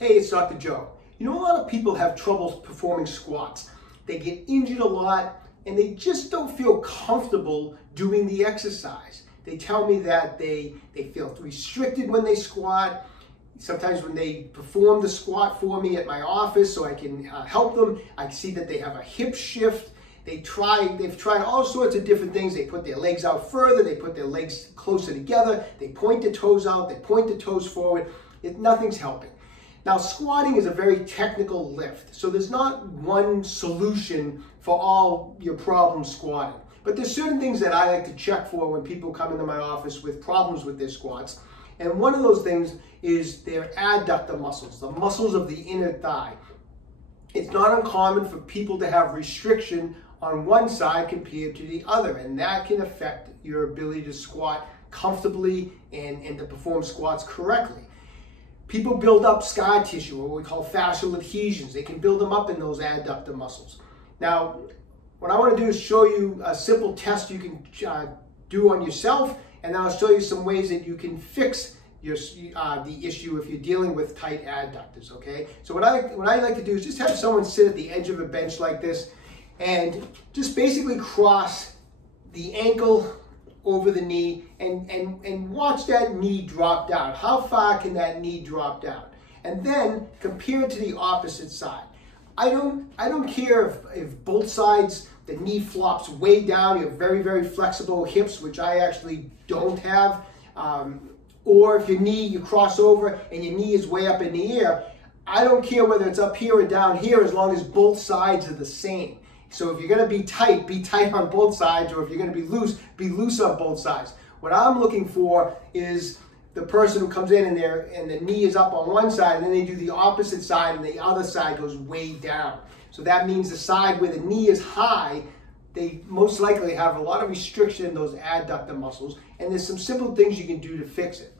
Hey, it's Dr. Joe. You know, a lot of people have trouble performing squats. They get injured a lot and they just don't feel comfortable doing the exercise. They tell me that they feel restricted when they squat. Sometimes when they perform the squat for me at my office so I can help them, I see that they have a hip shift. They've tried all sorts of different things. They put their legs out further, they put their legs closer together, they point the toes out, they point the toes forward. Nothing's helping. Now, squatting is a very technical lift, so there's not one solution for all your problems squatting. But there's certain things that I like to check for when people come into my office with problems with their squats. And one of those things is their adductor muscles, the muscles of the inner thigh. It's not uncommon for people to have restriction on one side compared to the other, and that can affect your ability to squat comfortably and to perform squats correctly. People build up scar tissue, or what we call fascial adhesions. They can build them up in those adductor muscles. Now, what I want to do is show you a simple test you can do on yourself, and then I'll show you some ways that you can fix the issue if you're dealing with tight adductors, okay? So what I like to do is just have someone sit at the edge of a bench like this and just basically cross the ankle over the knee and watch that knee drop down. How far can that knee drop down? And then compare it to the opposite side. I don't care if both sides, the knee flops way down, you have very, very flexible hips, which I actually don't have, or if your knee, you cross over and your knee is way up in the air. I don't care whether it's up here or down here as long as both sides are the same. So if you're going to be tight on both sides, or if you're going to be loose on both sides. What I'm looking for is the person who comes in and the knee is up on one side, and then they do the opposite side and the other side goes way down. So that means the side where the knee is high, they most likely have a lot of restriction in those adductor muscles, and there's some simple things you can do to fix it.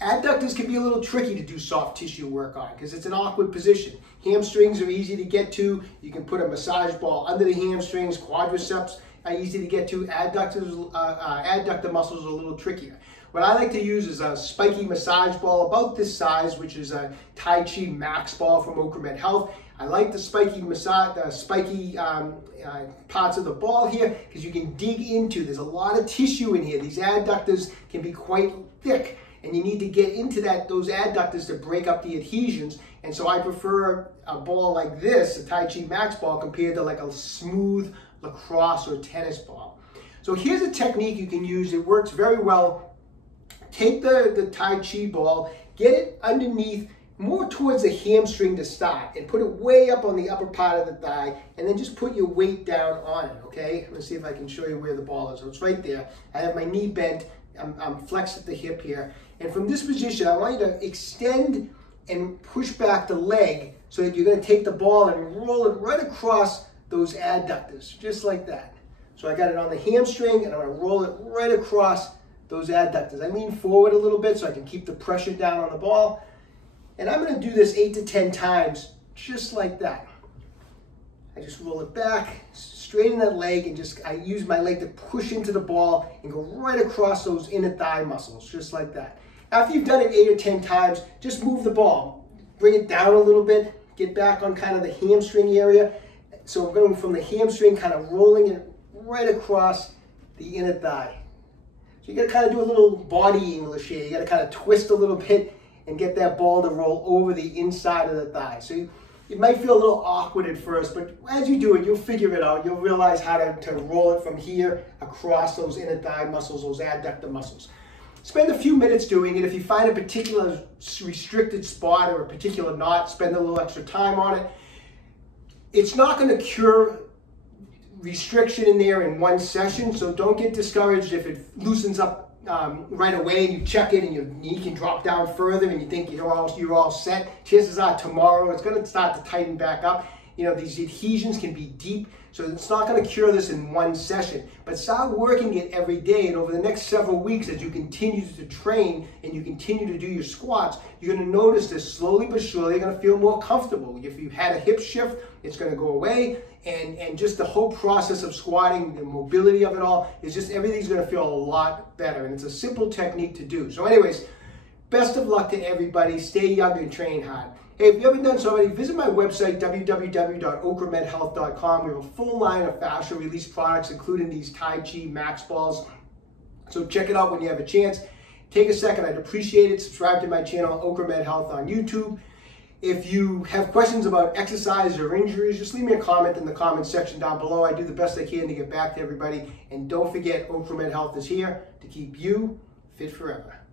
Adductors can be a little tricky to do soft tissue work on because it's an awkward position. Hamstrings are easy to get to. You can put a massage ball under the hamstrings. Quadriceps are easy to get to. Adductor muscles are a little trickier. What I like to use is a spiky massage ball about this size, which is a Tai Chi Max ball from Okra Health. I like the spiky parts of the ball here because you can dig into. There's a lot of tissue in here. These adductors can be quite thick, and you need to get into those adductors to break up the adhesions. And so I prefer a ball like this, a Tai Chi Max ball, compared to like a smooth lacrosse or tennis ball. So here's a technique you can use. It works very well. Take the Tai Chi ball, get it underneath, more towards the hamstring to start, and put it way up on the upper part of the thigh, and then just put your weight down on it, okay? Let's see if I can show you where the ball is. So it's right there. I have my knee bent. I'm flexed at the hip here. And from this position, I want you to extend and push back the leg so that you're going to take the ball and roll it right across those adductors, just like that. So I got it on the hamstring, and I'm going to roll it right across those adductors. I lean forward a little bit so I can keep the pressure down on the ball. And I'm going to do this 8 to 10 times, just like that. I just roll it back, straighten that leg, and I use my leg to push into the ball and go right across those inner thigh muscles, just like that. After you've done it 8 or 10 times, just move the ball. Bring it down a little bit, get back on kind of the hamstring area. So I'm going from the hamstring, kind of rolling it right across the inner thigh. So you got to kind of do a little body English here. You got to kind of twist a little bit and get that ball to roll over the inside of the thigh. So it might feel a little awkward at first, but as you do it, you'll figure it out. You'll realize how to roll it from here across those inner thigh muscles, those adductor muscles. Spend a few minutes doing it. If you find a particular restricted spot or a particular knot, spend a little extra time on it. It's not going to cure restriction in there in one session, so don't get discouraged if it loosens up right away and you check it and your knee can drop down further and you think you're all set. Chances are tomorrow it's going to start to tighten back up. You know, these adhesions can be deep, so it's not going to cure this in one session. But start working it every day, and over the next several weeks as you continue to train and you continue to do your squats, you're going to notice this slowly but surely. You're going to feel more comfortable. If you've had a hip shift, it's going to go away, and just the whole process of squatting, the mobility of it all, is just everything's going to feel a lot better, and it's a simple technique to do. So anyways, best of luck to everybody. Stay young and train hard. Hey, if you haven't done so already, visit my website, www.okramedhealth.com. We have a full line of fascia release products, including these Tai Chi Max balls. So check it out when you have a chance. Take a second, I'd appreciate it. Subscribe to my channel, Med Health on YouTube. If you have questions about exercise or injuries, just leave me a comment in the comment section down below. I do the best I can to get back to everybody. And don't forget, Med Health is here to keep you fit forever.